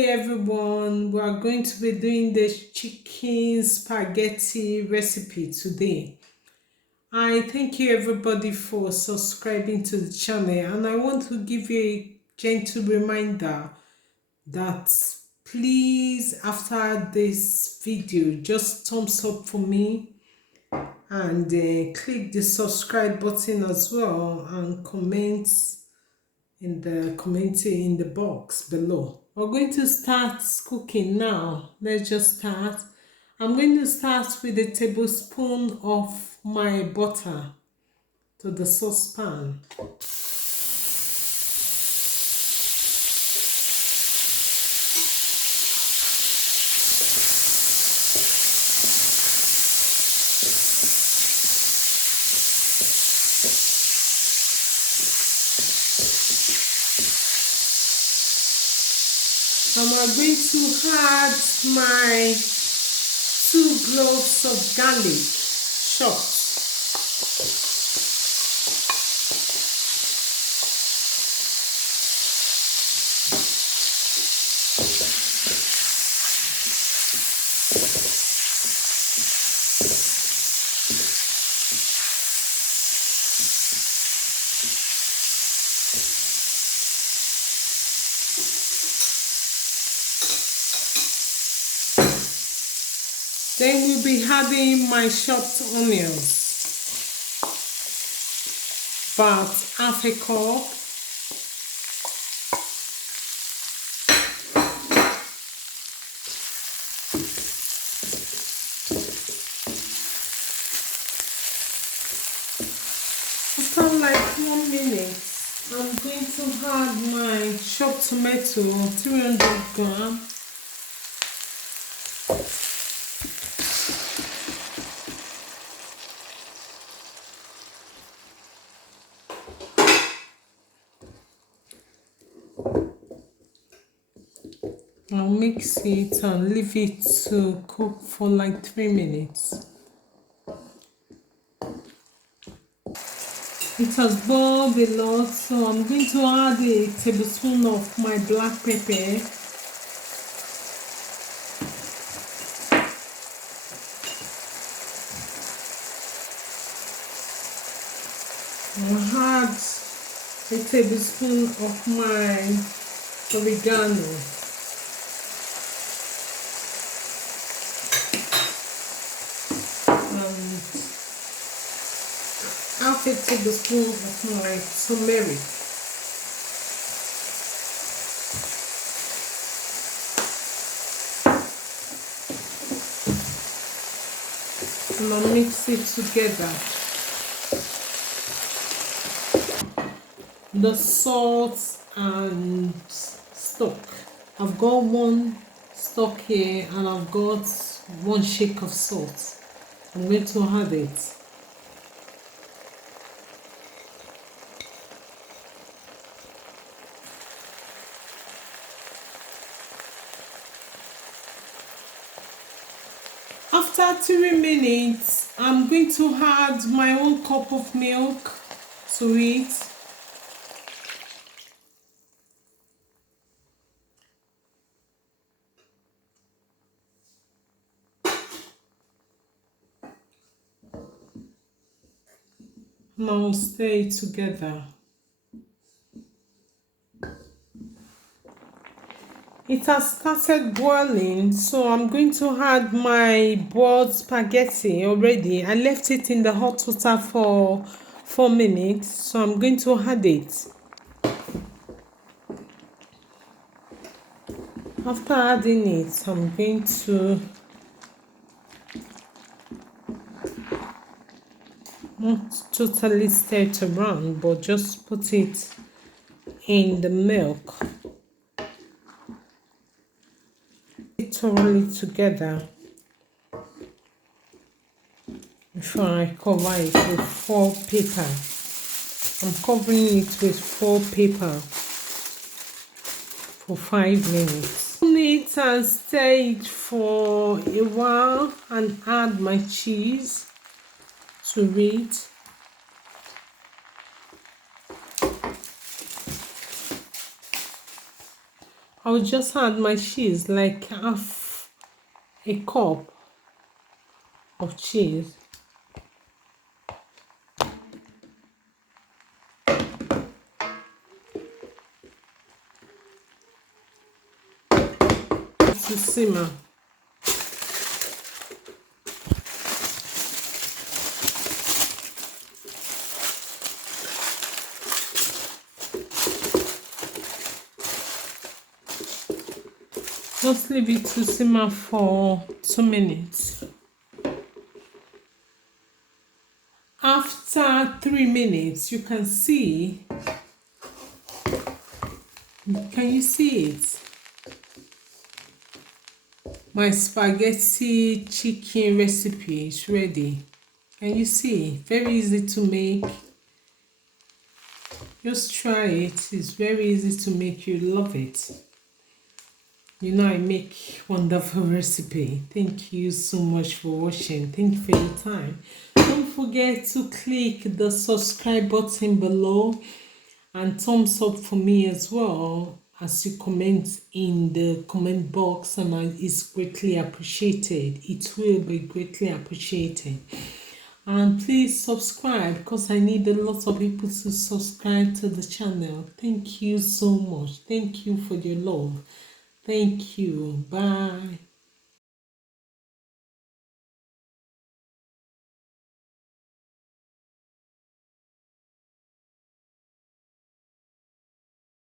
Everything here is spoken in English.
Hey everyone, we are going to be doing this chicken spaghetti recipe today. I thank you everybody for subscribing to the channel, and I want to give you a gentle reminder that please, after this video, just thumbs up for me and click the subscribe button as well and comment in the box below. We're going to start cooking now. Let's just start. I'm going to start with a tablespoon of my butter to the saucepan. And we're going to add my 2 cloves of garlic chopped. Then we'll be adding my chopped onions, about half a cup. After like 1 minute, I'm going to add my chopped tomato, 300 grams. I'll mix it and leave it to cook for like 3 minutes. It has boiled a lot, so I'm going to add a tablespoon of my black pepper. I'll add a tablespoon of my oregano. Half a tablespoon of my turmeric. And I'll mix it together. The salt and stock. I've got 1 stock here and I've got 1 shake of salt. I'm going to add it. After 3 minutes, I'm going to add my 1 cup of milk to it. And I'll stir it together. It has started boiling, so I'm going to add my boiled spaghetti already. I left it in the hot water for 4 minutes, so I'm going to add it. After adding it, I'm going to not totally stir it around, but just put it in the milk. Thoroughly together before I cover it with foil paper. I'm covering it with foil paper for 5 minutes. Open it and stir it for a while and add my cheese to it. I'll just add my cheese, like half a cup of cheese. To simmer. Just leave it to simmer for 2 minutes. After 3 minutes, you can see. Can you see it? My spaghetti chicken recipe is ready. Can you see? Very easy to make. Just try it. It's very easy to make. You love it. You know I make wonderful recipe. Thank you so much for watching. Thank you for your time. Don't forget to click the subscribe button below and thumbs up for me as well as you comment in the comment box, and it's greatly appreciated. It will be greatly appreciated. And please subscribe because I need a lot of people to subscribe to the channel. Thank you so much. Thank you for your love. Thank you. Bye.